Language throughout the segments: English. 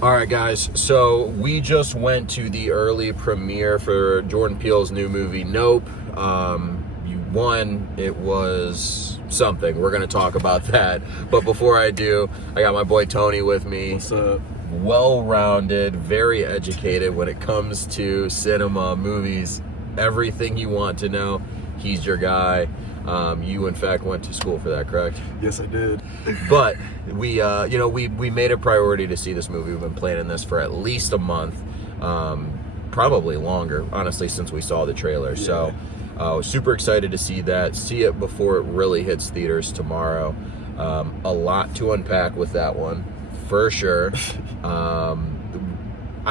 All right, guys. So we just went to the early premiere for Jordan Peele's new movie, Nope. It was something. We're going to talk about that. But before I do, I got my boy Tony with me. What's up? Well-rounded, very educated when it comes to cinema, movies, everything you want to know. He's your guy. You, in fact, went to school for that, correct? Yes, I did. But we made a priority to see this movie. We've been planning this for at least a month, probably longer, honestly, since we saw the trailer. Yeah. So, super excited to see it before it really hits theaters tomorrow. A lot to unpack with that one, for sure. I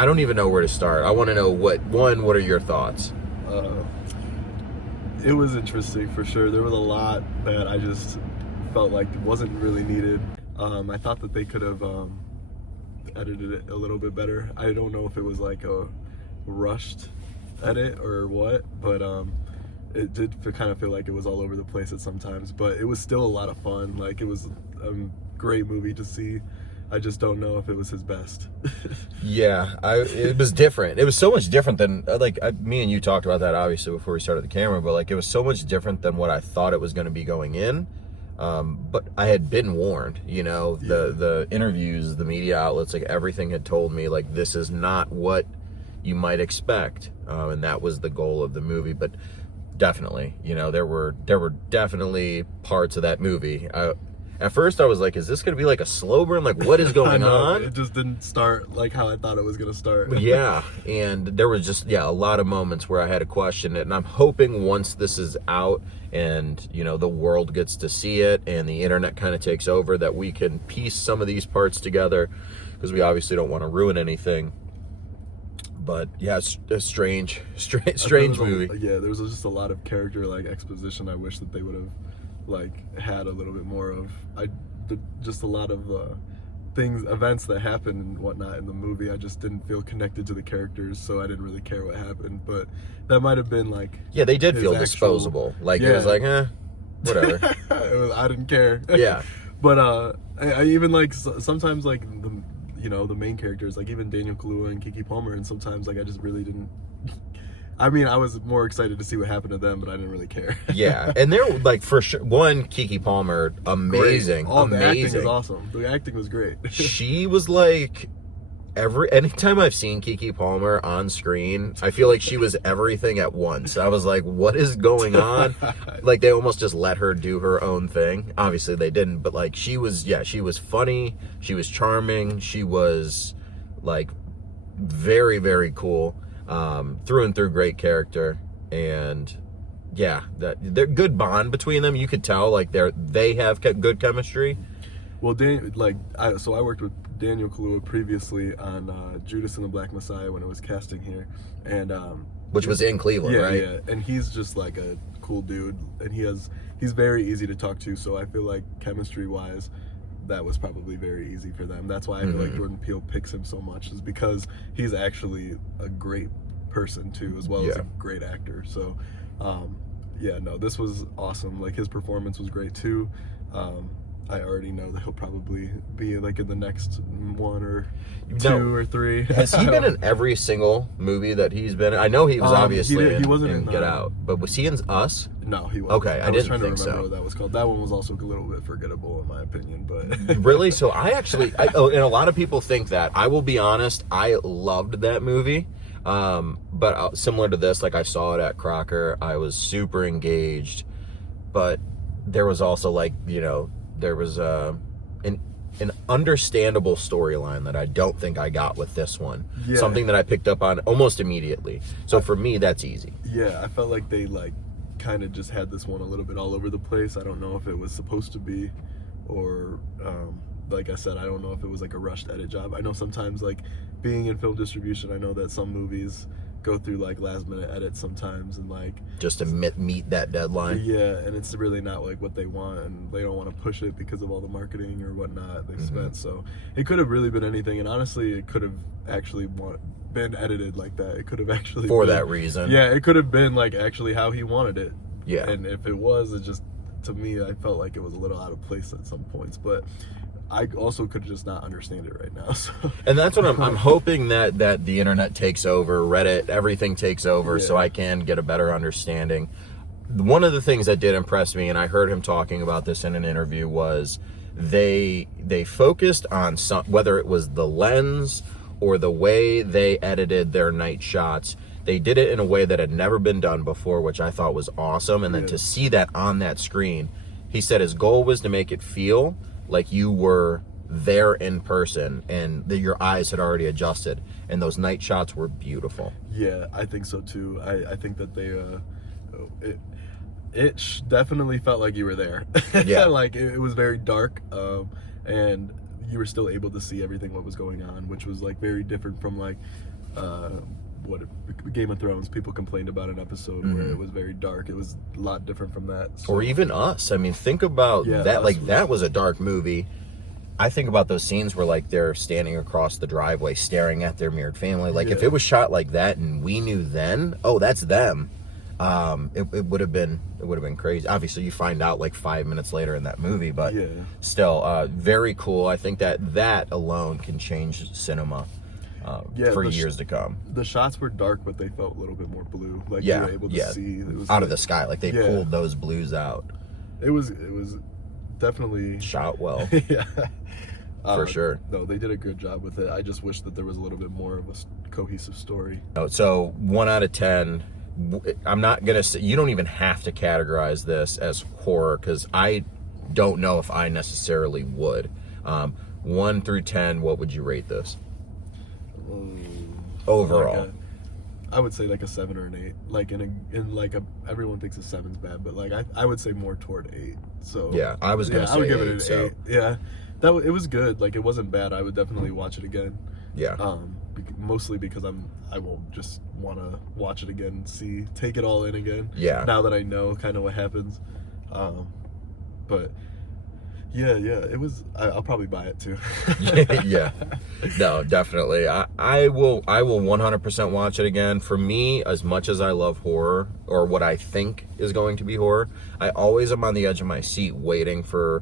don't even know where to start. I want to know what are your thoughts? It was interesting for sure. There was a lot that I just felt like wasn't really needed. I thought that they could have edited it a little bit better. I don't know if it was like a rushed edit or what, but it did kind of feel like it was all over the place at sometimes. But it was still a lot of fun. Like, it was a great movie to see. I just don't know if it was his best. Yeah, it was different. It was so much different than, me and you talked about that obviously before we started the camera, but like, it was so much different than what I thought it was going to be going in. But I had been warned, the interviews, the media outlets, like everything had told me, like, this is not what you might expect. And that was the goal of the movie. But definitely, there were definitely parts of that movie. At first I was like, is this going to be like a slow burn? Like, what is going on? It just didn't start like how I thought it was going to start. Yeah, and there was just, a lot of moments where I had to question it. And I'm hoping once this is out and, the world gets to see it and the internet kind of takes over, that we can piece some of these parts together, because we obviously don't want to ruin anything. But yeah, it's a strange movie. There was just a lot of character exposition I wish that they would have had a little bit more of. Just a lot of events that happened and whatnot in the movie. I just didn't feel connected to the characters, so I didn't really care what happened. But that might have been they did feel disposable. It was whatever. I didn't care. Yeah. But I even sometimes the main characters, even Daniel Kaluuya and Keke Palmer, and sometimes I just really didn't. I mean, I was more excited to see what happened to them, but I didn't really care. Yeah, and they're for sure. One, Keke Palmer, amazing, great. Amazing. The acting was awesome. The acting was great. She was anytime I've seen Keke Palmer on screen, I feel like she was everything at once. I was like, what is going on? They almost just let her do her own thing. Obviously they didn't, but she was funny. She was charming. She was very, very cool. Through and through great character, and they're good bond between them. You could tell they have good chemistry. Well, I worked with Daniel Kaluuya previously on Judas and the Black Messiah when it was casting here, and which was in Cleveland, right? Yeah, and he's just a cool dude, and he's very easy to talk to. So I feel like chemistry wise, that was probably very easy for them. That's why I feel like Jordan Peele picks him so much, is because he's actually a great person too, as well as a great actor. So this was awesome. His performance was great too. I already know that he'll probably be in the next one or two or three. Has he been in every single movie that he's been in? I know he was obviously he wasn't in Get Out, but was he in Us? No, he wasn't. Okay, I was didn't trying think to remember so. What that was called. That one was also a little bit forgettable in my opinion, but really. So I and a lot of people think that. I will be honest, I loved that movie. But similar to this, I saw it at Crocker. I was super engaged, but there was also there was an understandable storyline that I don't think I got with this one. Yeah. Something that I picked up on almost immediately. So for me, that's easy. Yeah, I felt like they kind of just had this one a little bit all over the place. I don't know if it was supposed to be, or like I said, I don't know if it was a rushed edit job. I know sometimes being in film distribution, I know that some movies go through last minute edits sometimes, and just to meet that deadline. Yeah, and it's really not what they want, and they don't want to push it because of all the marketing or whatnot they've spent. So it could have really been anything, and honestly it could have actually been edited like that. It could have actually for been, that reason. Yeah, it could have been actually how he wanted it. Yeah. And if it was, it just, to me, I felt like it was a little out of place at some points. But I also could just not understand it right now. So. And that's what I'm hoping that the internet takes over, Reddit, everything takes over, so I can get a better understanding. One of the things that did impress me, and I heard him talking about this in an interview, was they focused on whether it was the lens or the way they edited their night shots. They did it in a way that had never been done before, which I thought was awesome. And then to see that on that screen, he said his goal was to make it feel like you were there in person and that your eyes had already adjusted, and those night shots were beautiful. Yeah, I think so too. I think that they definitely felt like you were there. Yeah. Like it was very dark, and you were still able to see everything what was going on, which was like very different from like what Game of Thrones. People complained about an episode where it was very dark. It was a lot different from that. So. Or even Us. I mean, think about that. Like that was a dark movie. I think about those scenes where like they're standing across the driveway staring at their mirrored family. Like if it was shot like that and we knew then, oh, that's them. It would have been crazy. Obviously, you find out like 5 minutes later in that movie, but still, very cool. I think that alone can change cinema for years to come. The shots were dark, but they felt a little bit more blue. Like you were able to see it was out of the sky. Like they pulled those blues out. It was definitely shot well. Yeah. For sure. No, they did a good job with it. I just wish that there was a little bit more of a cohesive story. So 1 out of 10. I'm not gonna say, you don't even have to categorize this as horror, because I don't know if I necessarily would. 1 through 10, what would you rate this overall? Like I would say like a 7 or an 8. Like in like everyone thinks a 7's bad, but like I would say more toward 8. So yeah, I was gonna say I would give it an 8. So. Yeah, it was good. Like it wasn't bad. I would definitely watch it again. Yeah. Mostly because I will just want to watch it again, take it all in again. Yeah. Now that I know kind of what happens, but yeah, it was. I'll probably buy it too. Yeah. No, definitely. I will 100% watch it again. For me, as much as I love horror, or what I think is going to be horror, I always am on the edge of my seat waiting for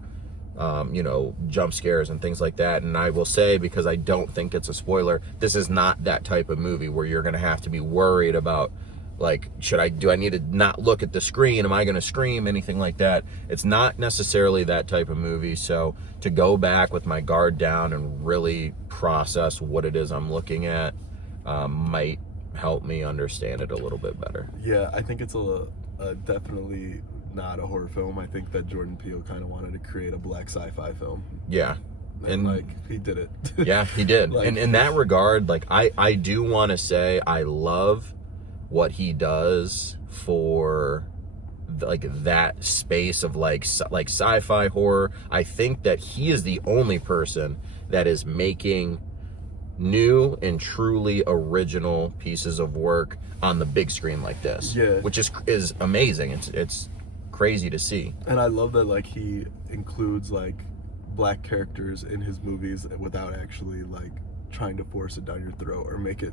jump scares and things like that. And I will say, because I don't think it's a spoiler, this is not that type of movie where you're going to have to be worried about, like, do I need to not look at the screen? Am I going to scream? Anything like that. It's not necessarily that type of movie. So to go back with my guard down and really process what it is I'm looking at might help me understand it a little bit better. Yeah, I think it's definitely not a horror film. I think that Jordan Peele kind of wanted to create a black sci-fi film. Yeah. And like he did it. Yeah, he did. Like, and in that regard, like I do want to say I love what he does for like that space of like sci-fi horror. I think that he is the only person that is making new and truly original pieces of work on the big screen like this. Yeah. Which is amazing. It's crazy to see. And I love that like he includes like black characters in his movies without actually like trying to force it down your throat or make it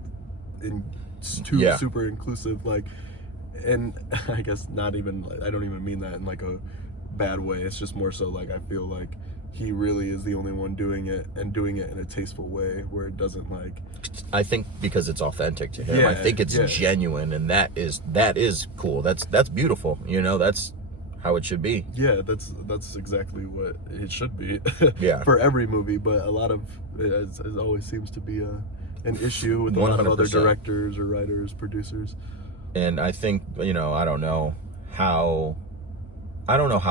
super inclusive. Like, and I guess not even, I don't even mean that in like a bad way. It's just more so like I feel like he really is the only one doing it, and doing it in a tasteful way where it doesn't like. I think because it's authentic to him. Yeah, I think it's genuine, and that is cool. That's beautiful. That's how it should be. Yeah, that's exactly what it should be. Yeah. For every movie, but a lot of it as always seems to be an issue with a lot of other 100%. directors or writers, producers. And I think, I don't know how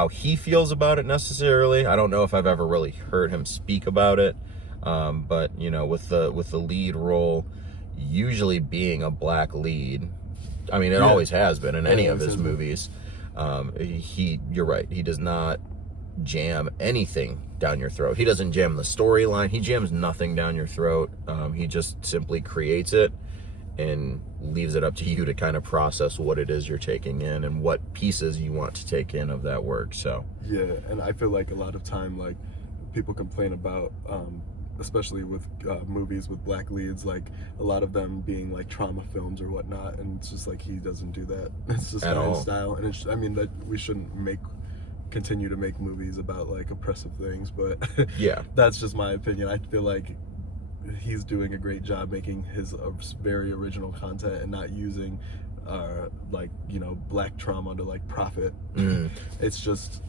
he feels about it necessarily. I don't know if I've ever really heard him speak about it. But with the lead role usually being a black lead, I mean, it always has been in any of his movies. You're right. He does not jam anything down your throat. He doesn't jam the storyline. He jams nothing down your throat. He just simply creates it and leaves it up to you to kind of process what it is you're taking in and what pieces you want to take in of that work. So yeah, and I feel like a lot of time, like, people complain about especially with movies with black leads, like a lot of them being like trauma films or whatnot, and it's just like he doesn't do that. It's just not his style, and I mean that we shouldn't make continue to make movies about like oppressive things, but Yeah. that's just my opinion. I feel like he's doing a great job making his very original content and not using like, you know, black trauma to like profit. It's just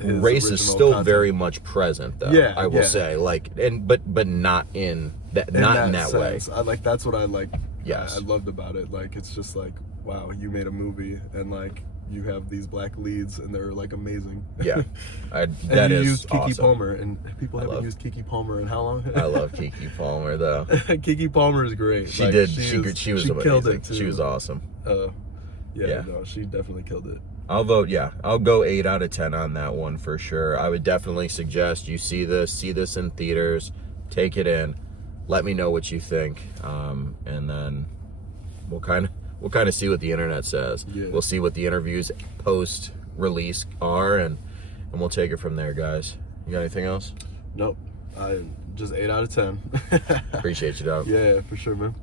his race is original still content. very much present, though. Yeah, I will yeah. say, like, but not in that, not in that way. sense. I like, that's what I like. Yes. I loved about it. Like, it's just like, wow, you made a movie and like you have these black leads and they're like amazing. Yeah, And that you is used Keke awesome. Palmer, and people haven't used Keke Palmer in how long? I love Keke Palmer, though. Keke Palmer is great. She Like, did. She was killed amazing. it too. She was awesome. Yeah, no, she definitely killed it. I'll vote. Yeah, I'll go 8 out of 10 on that one for sure. I would definitely suggest you see this in theaters, take it in, let me know what you think, and then we'll kind of see what the internet says. Yeah. We'll see what the interviews post release are, and we'll take it from there, guys. You got anything else? Nope. I just 8 out of 10. Appreciate you, dog. Yeah, for sure, man.